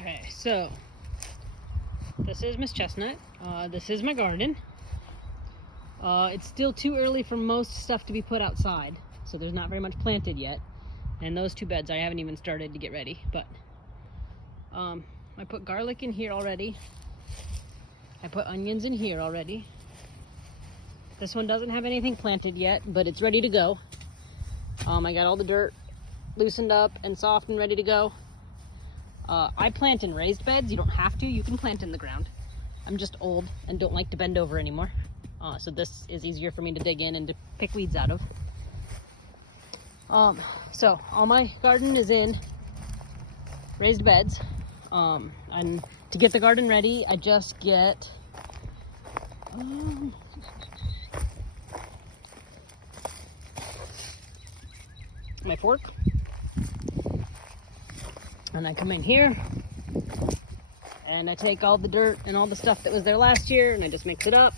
Okay, so this is Miss Chestnut. This is my garden. It's still too early for most stuff to be put outside, so there's not very much planted yet. And those two beds I haven't even started to get ready, but I put garlic in here already. I put onions in here already. This one doesn't have anything planted yet, but it's ready to go. I got all the dirt loosened up and soft and ready to go. I plant in raised beds. You don't have to. You can plant in the ground. I'm just old and don't like to bend over anymore. So this is easier for me to dig in and to pick weeds out of. So all my garden is in raised beds. And to get the garden ready, I just get my fork, and I come in here and I take all the dirt and all the stuff that was there last year and I just mix it up.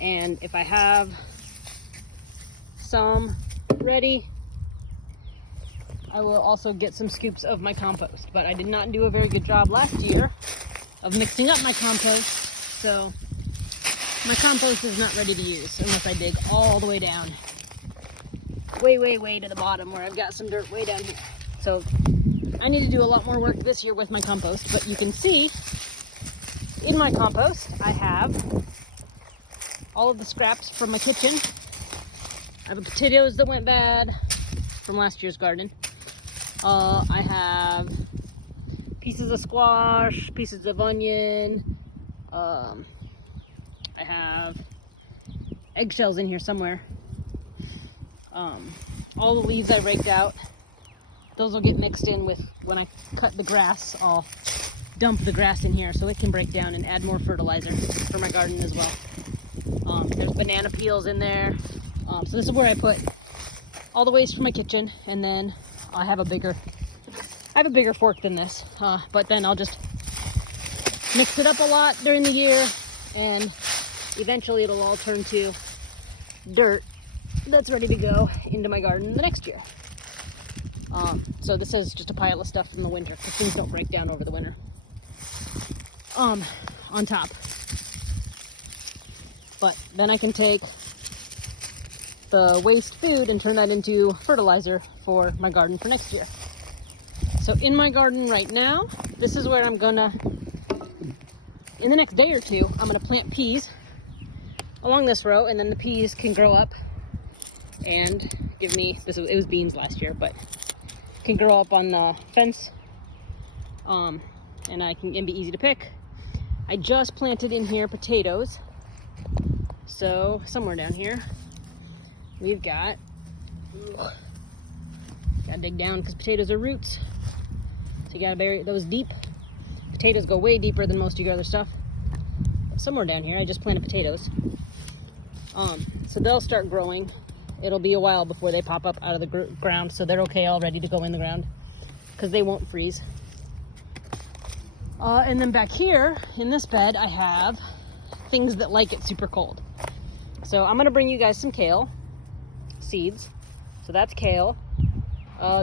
And if I have some ready, I will also get some scoops of my compost. But I did not do a very good job last year of mixing up my compost, so my compost is not ready to use unless I dig all the way down, way to the bottom where I've got some dirt way down here. So I need to do a lot more work this year with my compost, but you can see in my compost I have all of the scraps from my kitchen. I have potatoes that went bad from last year's garden. I have pieces of squash, pieces of onion. I have eggshells in here somewhere. All the leaves I raked out, those will get mixed in with when I cut the grass. I'll dump the grass in here so it can break down and add more fertilizer for my garden as well. There's banana peels in there. So this is where I put all the waste from my kitchen, and then I have a bigger fork than this. But then I'll just mix it up a lot during the year, and eventually it'll all turn to dirt that's ready to go into my garden the next year. So this is just a pile of stuff from the winter because things don't break down over the winter. On top. But then I can take the waste food and turn that into fertilizer for my garden for next year. So in my garden right now, this is where I'm gonna, in the next day or two, I'm gonna plant peas along this row, and then the peas can grow up and give me, it was beans last year, but can grow up on the fence, and be easy to pick. I just planted in here potatoes, so somewhere down here we've gotta dig down because potatoes are roots, so you gotta bury those deep. Potatoes go way deeper than most of your other stuff. But somewhere down here I just planted potatoes, so they'll start growing. It'll be a while before they pop up out of the ground, so they're okay, all ready to go in the ground because they won't freeze. And then back here in this bed I have things that like it super cold. So I'm gonna bring you guys some kale seeds. So that's kale.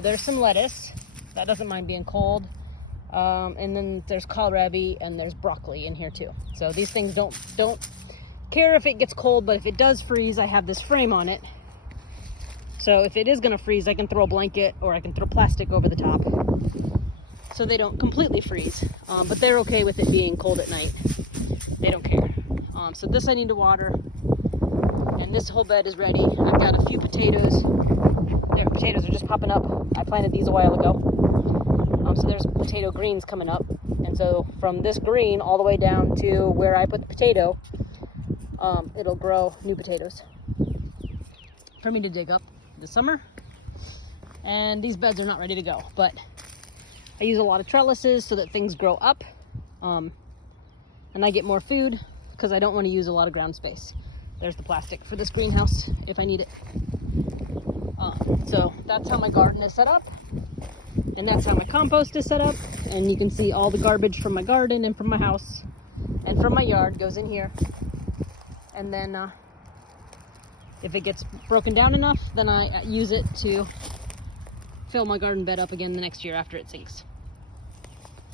There's some lettuce that doesn't mind being cold. And then there's kohlrabi and there's broccoli in here too. So these things don't care if it gets cold, but if it does freeze, I have this frame on it. So if it is gonna freeze, I can throw a blanket or I can throw plastic over the top so they don't completely freeze. But they're okay with it being cold at night. They don't care. So this I need to water, and this whole bed is ready. I've got a few potatoes. Their potatoes are just popping up. I planted these a while ago. So there's potato greens coming up. And so from this green all the way down to where I put the potato, it'll grow new potatoes for me to dig up this summer. And these beds are not ready to go, but I use a lot of trellises so that things grow up, and I get more food because I don't want to use a lot of ground space. There's the plastic for this greenhouse if I need it. So that's how my garden is set up, and that's how my compost is set up. And you can see all the garbage from my garden and from my house and from my yard goes in here. And then if it gets broken down enough, then I use it to fill my garden bed up again the next year after it sinks.